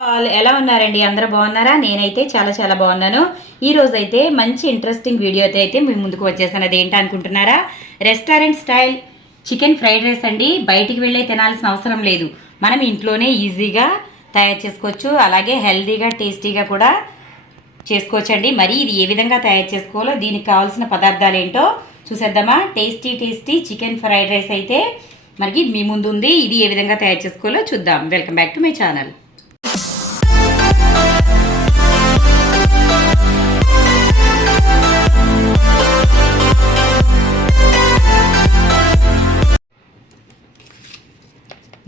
ఎలా ఉన్నారండి? అందరూ బాగున్నారా? నేనైతే చాలా చాలా బాగున్నాను. ఈ రోజైతే మంచి ఇంట్రెస్టింగ్ వీడియోతో అయితే మీ ముందుకు వచ్చేసాను. అది ఏంటనుకుంటున్నారా? Restaurant style chicken fried rice అండి. బయటికి వెళ్ళే తినాల్సిన అవసరం లేదు. మనం ఇంట్లోనే ఈజీగా తయారు చేసుకోవచ్చు. అలాగే హెల్తీగా టేస్టీగా కూడా చేసుకోవచ్చండి. మరి ఇది ఏ విధంగా తయారు చేసుకోవాలో దీనికి కావాల్సిన పదార్థాలు ఏంటో చూసేద్దామా? టేస్టీ చికెన్ ఫ్రైడ్ రైస్ అయితే మనకి మీ ముందు ఉంది. ఇది ఏ విధంగా తయారు చేసుకోవాలో చూద్దాం. Welcome back to my channel.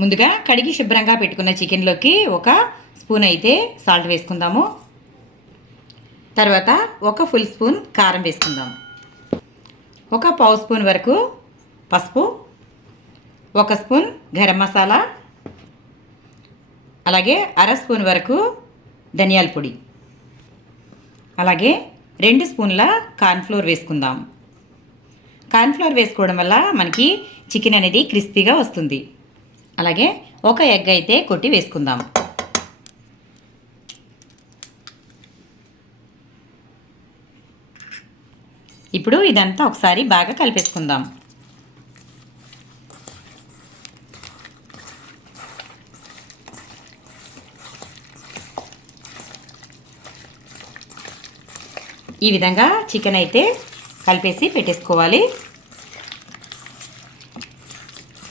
ముందుగా కడిగి శుభ్రంగా పెట్టుకున్న చికెన్లోకి ఒక స్పూన్ అయితే సాల్ట్ వేసుకుందాము. తర్వాత ఒక ఫుల్ స్పూన్ కారం వేసుకుందాం. ఒక పావు స్పూన్ వరకు పసుపు, ఒక స్పూన్ గరం మసాలా, అలాగే అర స్పూన్ వరకు ధనియాల పొడి, అలాగే 2 స్పూన్ల కార్న్ఫ్లోర్ వేసుకుందాం. కార్న్ఫ్లోర్ వేసుకోవడం వల్ల మనకి చికెన్ అనేది క్రిస్పీగా వస్తుంది. అలాగే ఒక ఎగ్ అయితే కొట్టి వేసుకుందాం. ఇప్పుడు ఇదంతా ఒకసారి బాగా కలిపేసుకుందాం. ఈ విధంగా చికెన్ అయితే కలిపేసి పెట్టేసుకోవాలి.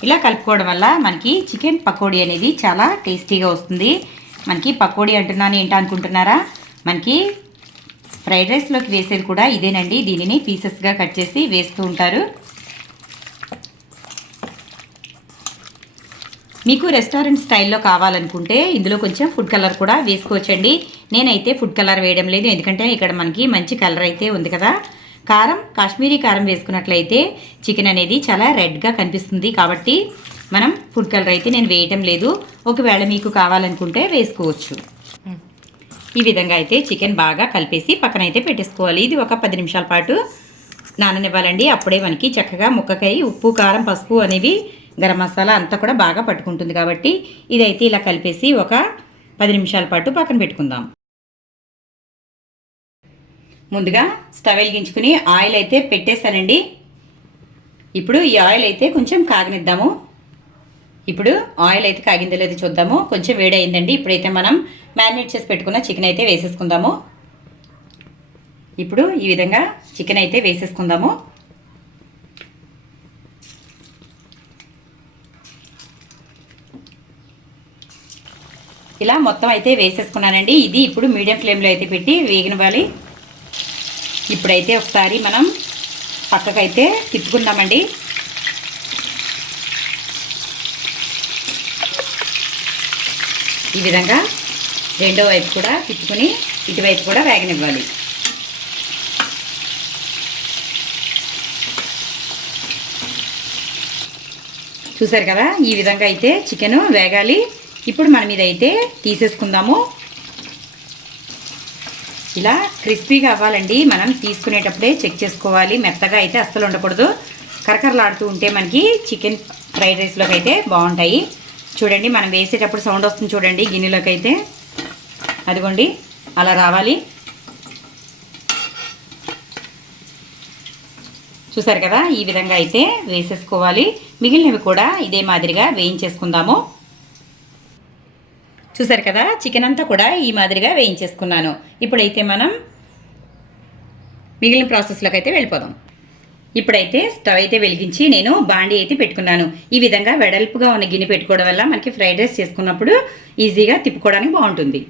ఇలా కలుపుకోవడం వల్ల మనకి చికెన్ పకోడీ అనేది చాలా టేస్టీగా వస్తుంది. మనకి పకోడీ అంటున్నాను ఏంటనుకుంటున్నారా? మనకి ఫ్రైడ్ రైస్లోకి వేసేది కూడా ఇదేనండి. దీనిని పీసెస్గా కట్ చేసి వేస్తూ ఉంటారు. మీకు రెస్టారెంట్ స్టైల్లో కావాలనుకుంటే ఇందులో కొంచెం ఫుడ్ కలర్ కూడా వేసుకోవచ్చండి. నేనైతే ఫుడ్ కలర్ వేయడం లేదు, ఎందుకంటే ఇక్కడ మనకి మంచి కలర్ అయితే ఉంది కదా. కారం, కాశ్మీరీ కారం వేసుకున్నట్లయితే చికెన్ అనేది చాలా రెడ్గా కనిపిస్తుంది. కాబట్టి మనం ఫుడ్ కలర్ అయితే నేను వేయటం లేదు. ఒకవేళ మీకు కావాలనుకుంటే వేసుకోవచ్చు. ఈ విధంగా అయితే చికెన్ బాగా కలిపేసి పక్కన అయితే పెట్టేసుకోవాలి. ఇది ఒక 10 నిమిషాల పాటు నాననివ్వాలండి. అప్పుడే మనకి చక్కగా ముక్కకై ఉప్పు, కారం, పసుపు అనేవి గరం మసాలా అంతా కూడా బాగా పట్టుకుంటుంది. కాబట్టి ఇదైతే ఇలా కలిపేసి ఒక 10 నిమిషాల పాటు పక్కన పెట్టుకుందాం. ముందుగా స్టవ్ వెలిగించుకుని ఆయిల్ అయితే పెట్టేశానండి. ఇప్పుడు ఈ ఆయిల్ అయితే కొంచెం కాగనిద్దాము. ఇప్పుడు ఆయిల్ అయితే కాగిందో లేదో చూద్దాము. కొంచెం వేడైందండి. ఇప్పుడైతే మనం మ్యారినేట్ చేసి పెట్టుకున్న చికెన్ అయితే వేసేసుకుందాము. ఇప్పుడు ఈ విధంగా చికెన్ అయితే వేసేసుకుందాము. ఇలా మొత్తం అయితే వేసేసుకున్నానండి. ఇది ఇప్పుడు మీడియం ఫ్లేమ్లో అయితే పెట్టి వేగనివ్వాలి. ఇప్పుడైతే ఒకసారి మనం పక్కకైతే తిప్పుకుందామండి. ఈ విధంగా రెండో వైపు కూడా తిప్పుకుని ఇటువైపు కూడా వేగనివ్వాలి. చూసారు కదా, ఈ విధంగా అయితే చికెన్ వేగాలి. ఇప్పుడు మనం ఇదైతే తీసేసుకుందాము. ఇలా క్రిస్పీగా అవ్వాలండి. మనం తీసుకునేటప్పుడే చెక్ చేసుకోవాలి. మెత్తగా అయితే అస్సలు ఉండకూడదు. కరకరలాడుతూ ఉంటే మనకి చికెన్ ఫ్రైడ్ రైస్లోకి అయితే బాగుంటాయి. చూడండి, మనం వేసేటప్పుడు సౌండ్ వస్తుంది చూడండి గిన్నెలోకి అయితే. అదిగోండి, అలా రావాలి. చూసారు కదా, ఈ విధంగా అయితే వేసేసుకోవాలి. మిగిలినవి కూడా ఇదే మాదిరిగా వేయించేసుకుందాము. చూసారు కదా, చికెన్ అంతా కూడా ఈ మాదిరిగా వేయించేసుకున్నాను. ఇప్పుడైతే మనం మిగిలిన ప్రాసెస్లోకి అయితే వెళ్ళిపోదాం. ఇప్పుడైతే స్టవ్ అయితే వెలిగించి నేను బాండీ అయితే పెట్టుకున్నాను. ఈ విధంగా వెడల్పుగా ఉన్న గిన్నె పెట్టుకోవడం వల్ల మనకి ఫ్రైడ్ రైస్ చేసుకున్నప్పుడు ఈజీగా తిప్పుకోవడానికి బాగుంటుంది.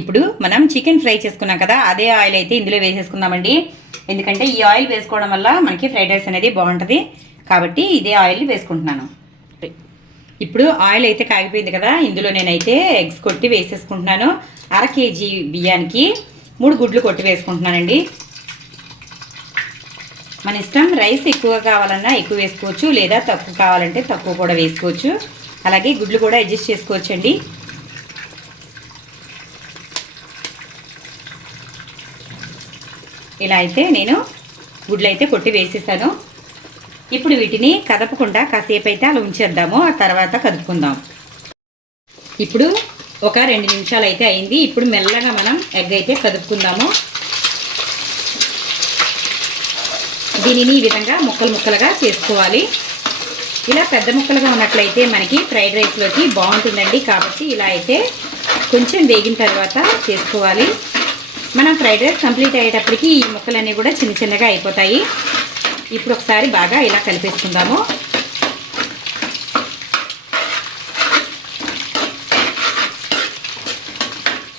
ఇప్పుడు మనం చికెన్ ఫ్రై చేసుకున్నాం కదా, అదే ఆయిల్ అయితే ఇందులో వేసేసుకుందామండి. ఎందుకంటే ఈ ఆయిల్ వేసుకోవడం వల్ల మనకి ఫ్రైడ్ రైస్ అనేది బాగుంటుంది. కాబట్టి ఇదే ఆయిల్ వేసుకుంటున్నాను. ఇప్పుడు ఆయిల్ అయితే కాగిపోయింది కదా, ఇందులో నేనైతే ఎగ్స్ కొట్టి వేసేసుకుంటున్నాను. 1/2 కేజీ బియ్యానికి 3 గుడ్లు కొట్టి వేసుకుంటున్నానండి. మన ఇష్టం, రైస్ ఎక్కువ కావాలన్నా ఎక్కువ వేసుకోవచ్చు, లేదా తక్కువ కావాలంటే తక్కువ కూడా వేసుకోవచ్చు. అలాగే గుడ్లు కూడా అడ్జస్ట్ చేసుకోవచ్చండి. ఇలా అయితే నేను గుడ్లు అయితే కొట్టి వేసేసాను. ఇప్పుడు వీటిని కదపకుండా కాసేపు అయితే అలా ఉంచేద్దాము, ఆ తర్వాత కదుపుకుందాం. ఇప్పుడు ఒక 2 నిమిషాలు అయితే అయింది. ఇప్పుడు మెల్లగా మనం ఎగ్ అయితే కదుపుకుందాము. దీనిని ఈ విధంగా ముక్కలు ముక్కలుగా చేసుకోవాలి. ఇలా పెద్ద ముక్కలుగా ఉన్నట్లయితే మనకి ఫ్రైడ్ రైస్లోకి బాగుంటుందండి. కాబట్టి ఇలా అయితే కొంచెం వేగిన తర్వాత చేసుకోవాలి. మనం ఫ్రైడ్ రైస్ కంప్లీట్ అయ్యేటప్పటికి ఈ ముక్కలన్నీ కూడా చిన్న చిన్నగా అయిపోతాయి. ఇప్పుడు ఒకసారి బాగా ఇలా కలిపేసుకుందాము.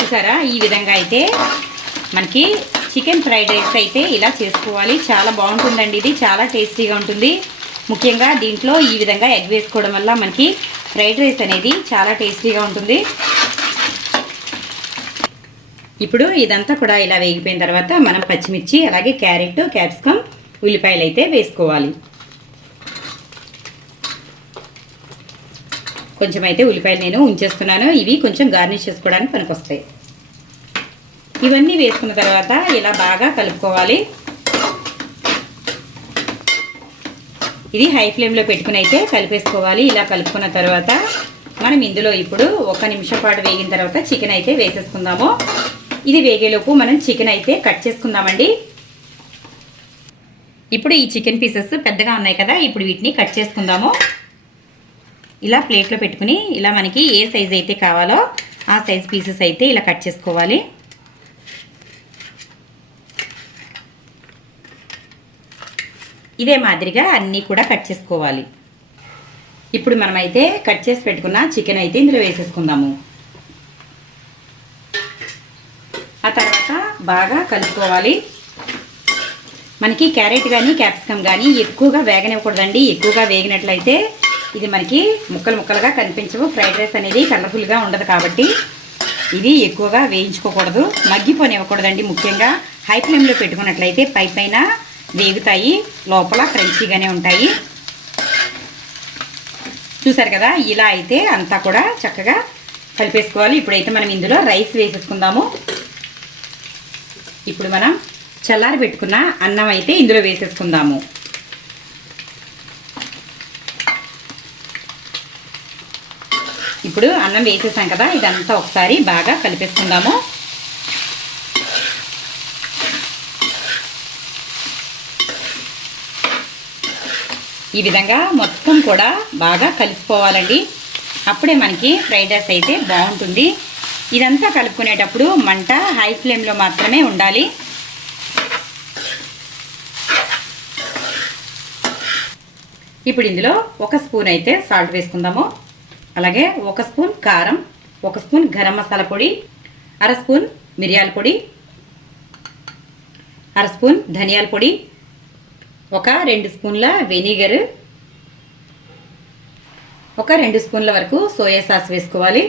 చూసారా, ఈ విధంగా అయితే మనకి చికెన్ ఫ్రైడ్ రైస్ అయితే ఇలా చేసుకోవాలి. చాలా బాగుంటుందండి. ఇది చాలా టేస్టీగా ఉంటుంది. ముఖ్యంగా దీంట్లో ఈ విధంగా ఎగ్ వేసుకోవడం వల్ల మనకి ఫ్రైడ్ రైస్ అనేది చాలా టేస్టీగా ఉంటుంది. ఇప్పుడు ఇదంతా కూడా ఇలా వేగిపోయిన తర్వాత మనం పచ్చిమిర్చి, అలాగే క్యారెట్, క్యాప్సికమ్, ఉల్లిపాయలు అయితే వేసుకోవాలి. కొంచెం అయితే ఉల్లిపాయలు నేను ఉంచేస్తున్నాను. ఇవి కొంచెం గార్నిష్ చేసుకోవడానికి పనికొస్తాయి. ఇవన్నీ వేసుకున్న తర్వాత ఇలా బాగా కలుపుకోవాలి. ఇది హై ఫ్లేమ్లో పెట్టుకుని అయితే కలిపేసుకోవాలి. ఇలా కలుపుకున్న తర్వాత మనం ఇందులో ఇప్పుడు 1 నిమిషం పాటు వేగిన తర్వాత చికెన్ అయితే వేసేసుకుందాము. ఇది వేగేలోపు మనం చికెన్ అయితే కట్ చేసుకుందామండి. ఇప్పుడు ఈ చికెన్ పీసెస్ పెద్దగా ఉన్నాయి కదా, ఇప్పుడు వీటిని కట్ చేసుకుందాము. ఇలా ప్లేట్లో పెట్టుకుని ఇలా మనకి ఏ సైజ్ అయితే కావాలో ఆ సైజ్ పీసెస్ అయితే ఇలా కట్ చేసుకోవాలి. ఇదే మాదిరిగా అన్నీ కూడా కట్ చేసుకోవాలి. ఇప్పుడు మనమైతే కట్ చేసి పెట్టుకున్న చికెన్ అయితే ఇందులో వేసేసుకుందాము. ఆ తర్వాత బాగా కలుపుకోవాలి. మనకి క్యారెట్ కానీ క్యాప్సికమ్ కానీ ఎక్కువగా వేగనివ్వకూడదండి. ఎక్కువగా వేగినట్లయితే ఇది మనకి ముక్కలు ముక్కలుగా కనిపించవు. ఫ్రైడ్ రైస్ అనేది కలర్ఫుల్గా ఉండదు. కాబట్టి ఇది ఎక్కువగా వేయించుకోకూడదు, మగ్గిపోనివ్వకూడదండి. ముఖ్యంగా హై ఫ్లేమ్లో పెట్టుకున్నట్లయితే పైన వేగుతాయి, లోపల క్రంచీగానే ఉంటాయి. చూసారు కదా, ఇలా అయితే అంతా కూడా చక్కగా కలిపేసుకోవాలి. ఇప్పుడైతే మనం ఇందులో రైస్ వేసేసుకుందాము. ఇప్పుడు మనం చల్లారి పెట్టుకున్న అన్నం అయితే ఇందులో వేసేసుకుందాము. ఇప్పుడు అన్నం వేసేసాం కదా, ఇదంతా ఒకసారి బాగా కలిపేసుకుందాము. ఈ విధంగా మొత్తం కూడా బాగా కలిసిపోవాలండి. అప్పుడే మనకి ఫ్రైడ్ రైస్ అయితే బాగుంటుంది. ఇదంతా కలుపుకునేటప్పుడు మంట హై ఫ్లేమ్లో మాత్రమే ఉండాలి. ఇప్పుడు ఇందులో 1 స్పూన్ అయితే సాల్ట్ వేసుకుందాము. అలాగే 1 స్పూన్ కారం, 1 స్పూన్ గరం మసాలా పొడి, 1/2 స్పూన్ మిరియాల పొడి, 1/2 స్పూన్ ధనియాల పొడి, 2 స్పూన్ల వెనిగర్, 2 స్పూన్ల వరకు సోయా సాస్ వేసుకోవాలి.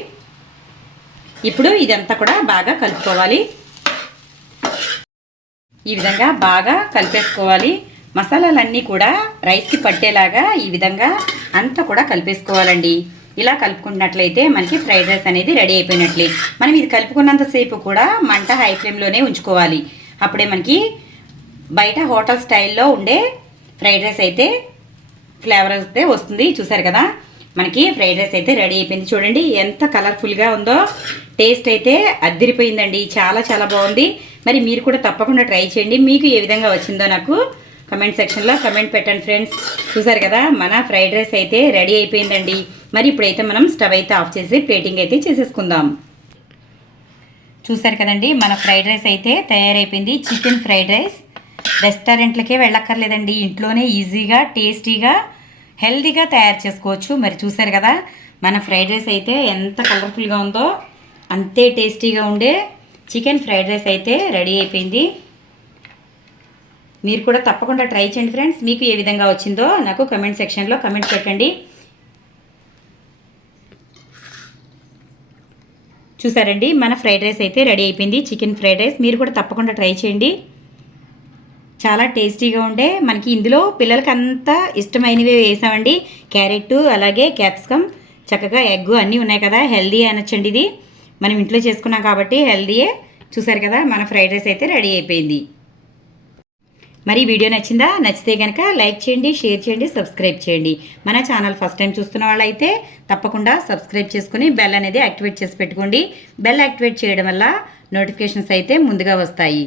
ఇప్పుడు ఇదంతా కూడా బాగా కలుపుకోవాలి. ఈ విధంగా బాగా కలిపేసుకోవాలి. మసాలాలన్నీ కూడా రైస్కి పట్టేలాగా ఈ విధంగా అంతా కూడా కలిపేసుకోవాలండి. ఇలా కలుపుకున్నట్లయితే మనకి ఫ్రైడ్ రైస్ అనేది రెడీ అయిపోయినట్లే. మనం ఇది కలుపుకున్నంతసేపు కూడా మంట హై ఫ్లేమ్లోనే ఉంచుకోవాలి. అప్పుడే మనకి బయట హోటల్ స్టైల్లో ఉండే ఫ్రైడ్ రైస్ అయితే ఫ్లేవర్ అయితే వస్తుంది. చూసారు కదా, మనకి ఫ్రైడ్ రైస్ అయితే రెడీ అయిపోయింది. చూడండి ఎంత కలర్ఫుల్గా ఉందో. టేస్ట్ అయితే అద్దిరిపోయిందండి. చాలా చాలా బాగుంది. మరి మీరు కూడా తప్పకుండా ట్రై చేయండి. మీకు ఏ విధంగా వచ్చిందో నాకు కమెంట్ సెక్షన్లో కమెంట్ పెట్టండి ఫ్రెండ్స్. చూసారు కదా, మన ఫ్రైడ్ రైస్ అయితే రెడీ అయిపోయిందండి. మరి ఇప్పుడైతే మనం స్టవ్ అయితే ఆఫ్ చేసి ప్లేటింగ్ అయితే చేసేసుకుందాం. చూసారు కదండి, మన ఫ్రైడ్ రైస్ అయితే తయారైపోయింది. చికెన్ ఫ్రైడ్ రైస్ రెస్టారెంట్లకే వెళ్ళక్కర్లేదండి. ఇంట్లోనే ఈజీగా, టేస్టీగా, హెల్తీగా తయారు చేసుకోవచ్చు. మరి చూసారు కదా, మన ఫ్రైడ్ రైస్ అయితే ఎంత కలర్ఫుల్గా ఉందో, అంతే టేస్టీగా ఉండే చికెన్ ఫ్రైడ్ రైస్ అయితే రెడీ అయిపోయింది. మీరు కూడా తప్పకుండా ట్రై చేయండి ఫ్రెండ్స్. మీకు ఏ విధంగా వచ్చిందో నాకు కమెంట్ సెక్షన్లో కమెంట్ పెట్టండి. చూసారండి, మన ఫ్రైడ్ రైస్ అయితే రెడీ అయిపోయింది. చికెన్ ఫ్రైడ్ రైస్ మీరు కూడా తప్పకుండా ట్రై చేయండి. చాలా టేస్టీగా ఉండే, మనకి ఇందులో పిల్లలకి అంతా ఇష్టమైనవి వేసామండి. క్యారెట్, అలాగే క్యాప్సికమ్, చక్కగా ఎగ్ అన్నీ ఉన్నాయి కదా, హెల్దీ అనొచ్చండి. ఇది మనం ఇంట్లో చేసుకున్నాం కాబట్టి హెల్దీయే. చూసారు కదా, మన ఫ్రైడ్ రైస్ అయితే రెడీ అయిపోయింది. మరి వీడియో నచ్చిందా? నచ్చితే కనుక లైక్ చేయండి, షేర్ చేయండి, సబ్స్క్రైబ్ చేయండి. మన ఛానల్ ఫస్ట్ టైం చూస్తున్న వాళ్ళైతే తప్పకుండా సబ్స్క్రైబ్ చేసుకుని బెల్ అనేది యాక్టివేట్ చేసి పెట్టుకోండి. బెల్ యాక్టివేట్ చేయడం వల్ల నోటిఫికేషన్స్ అయితే ముందుగా వస్తాయి.